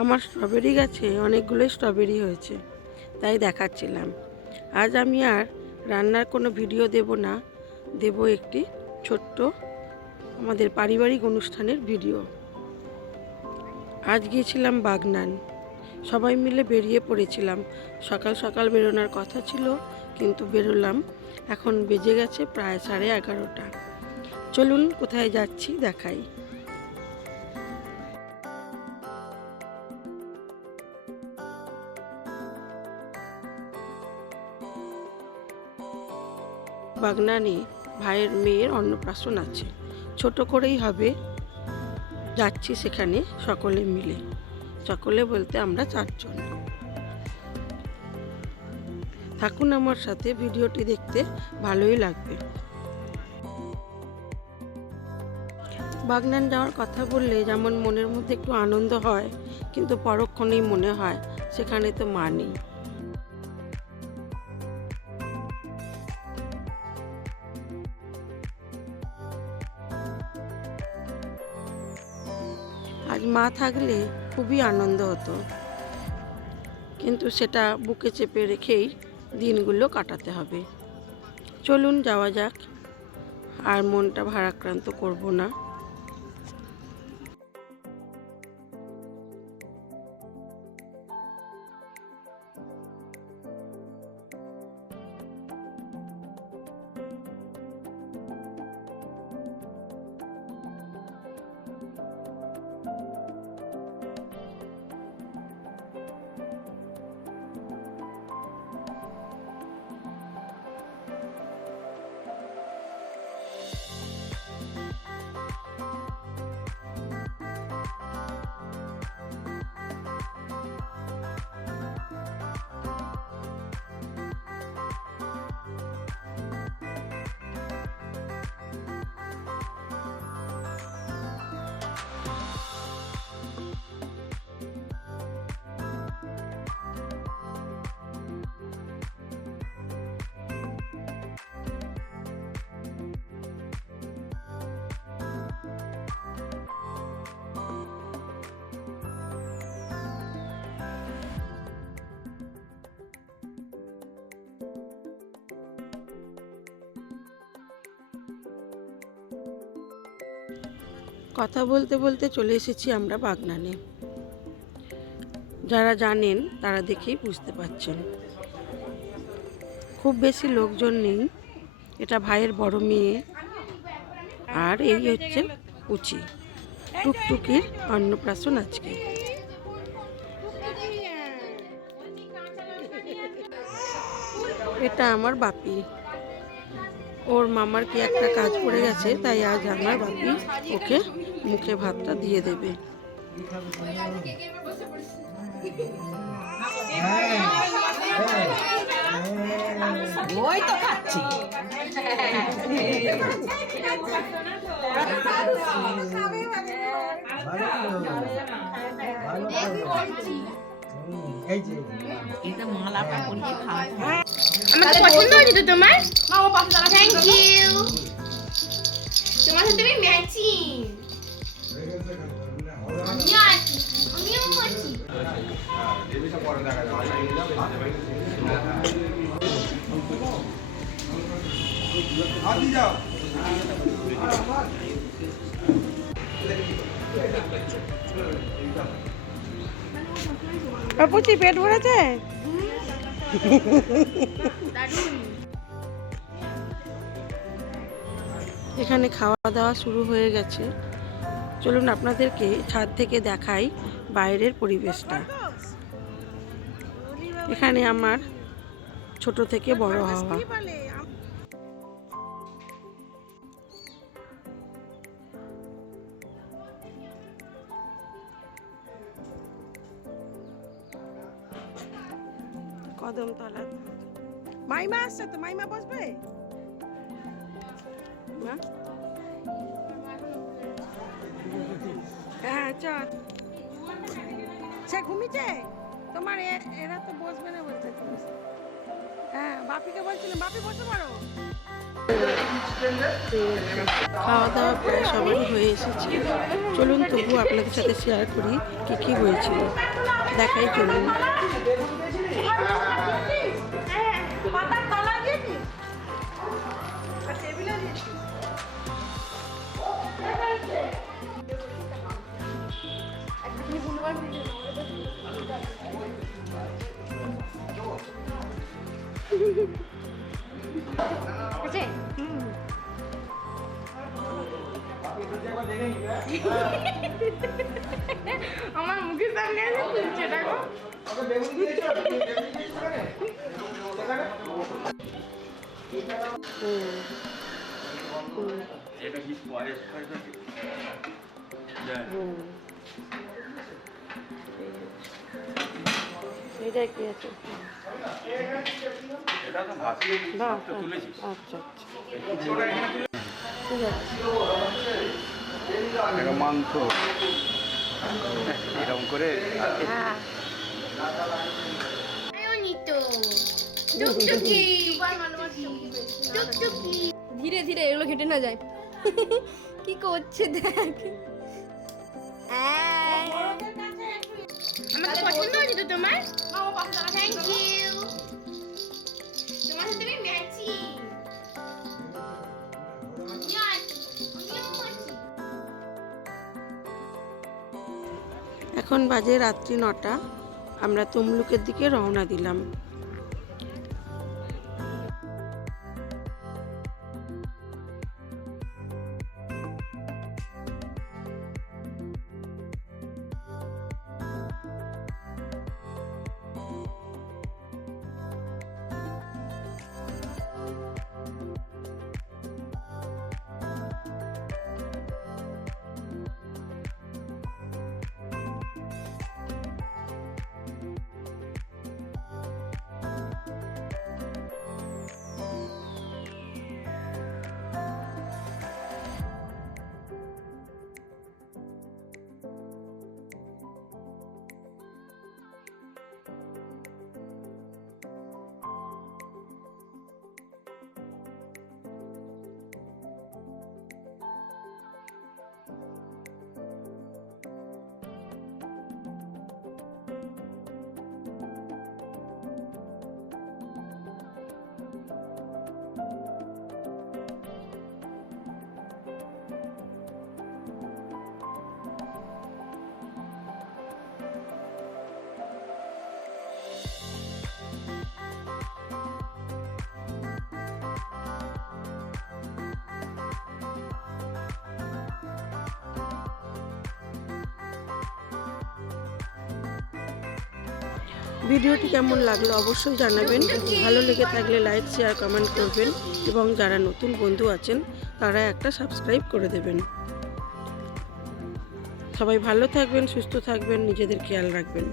আমার স্ট্রবেরি গাছে অনেকগুলো স্ট্রবেরি হয়েছে, তাই দেখাচ্ছিলাম। আজ আমি আর রান্নার কোনো ভিডিও দেব না, দেব একটি ছোট্ট আমাদের পারিবারিক অনুষ্ঠানের ভিডিও। আজ গিয়েছিলাম বাগনান, সবাই মিলে বেরিয়ে পড়েছিলাম। সকাল সকাল বেরোনোর কথা ছিল, কিন্তু বেরোলাম। এখন বেজে গেছে প্রায় 11:30। চলুন কোথায় যাচ্ছি দেখাই। বাগনানে ভাইয়ের মেয়ের অন্নপ্রাশন আছে, ছোট করেই হবে। যাচ্ছি সেখানে সকলে মিলে, সকলে বলতে আমরা 4 জন। থাকুন আমার সাথে, ভিডিওটি দেখতে ভালোই লাগবে। বাগনান যাওয়ার কথা বললে যেমন মনের মধ্যে একটু আনন্দ হয়, কিন্তু পরক্ষণেই মনে হয় সেখানে তো মা নেই। আজ মা থাকলে খুবই আনন্দ হতো, কিন্তু সেটা বুকে চেপে রেখেই দিনগুলো কাটাতে হবে। চলুন যাওয়া যাক, আর মনটা ভারাক্রান্ত করব না। কথা বলতে বলতে চলে এসেছি আমরা বাগনানে। যারা জানেন তারা দেখেই বুঝতে পারছেন, খুব বেশি লোকজন নেই। এটা ভাইয়ের বড় মেয়ে, আর এই হচ্ছে পুচি। টুকটুকির অন্নপ্রাশন আজকে। এটা আমার বাপি, ওর মামার কি একটা কাজ পড়ে গেছে, তাই আজ আমার বাপি ওকে মুখে ভাতটা দিয়ে দেবে। ওই তো খাচ্ছি। এটা মালাটা পরিয়ে খাওয়াতে হয়। আমাকে পছন্দ হয়েছে তো তোমার? মামা পাশে দাঁড়া। Thank you. তোমার সাথে আমি ম্যাচিং। আমিও আছি। আদি যাও। পুচি পেট ভরেছে? এখানে খাওয়া দাওয়া শুরু হয়ে গেছে। চলুন আপনাদেরকে ছাদ থেকে দেখাই বাইরের পরিবেশটা। এখানে আমার ছোট থেকে বড় হওয়া। কদমতলা মাইমা আসছে তো, মাইমা বসবে? হ্যাঁ চল। সে ঘুমিয়েছে তোমার, এরা তো বসবে না বলছে। হ্যাঁ বাপিকে বলছিলাম, বাপি বসে পারো। খাওয়া দাওয়া প্রায় সবারই হয়ে এসেছে। চলুন তবু আপনাদের সাথে শেয়ার করি কী হয়েছিল, দেখাই চলুন। আমার মুখের সামনে এসে তুলছে দেখো। এটা কি আছে? আচ্ছা আচ্ছা, ঠিক আছে। মাংস এরকম করে ধীরে ধীরে এগুলো ঘেটে না যায়। কি করছে দেখ। আমাকে পছন্দ হয়েছে তো তোমার? Thank you. তোমার সাথে আমি ম্যাচিং। এখন বাজে রাত্রি 9টা। আমরা তমলুকের দিকে রওনা দিলাম। ভিডিওটি কেমন লাগলো অবশ্যই জানাবেন। ভালো লেগে থাকলে লাইক শেয়ার কমেন্ট করবেন এবং যারা নতুন বন্ধু আছেন তারা একটা সাবস্ক্রাইব করে দেবেন। সবাই ভালো থাকবেন, সুস্থ থাকবেন, নিজেদের খেয়াল রাখবেন।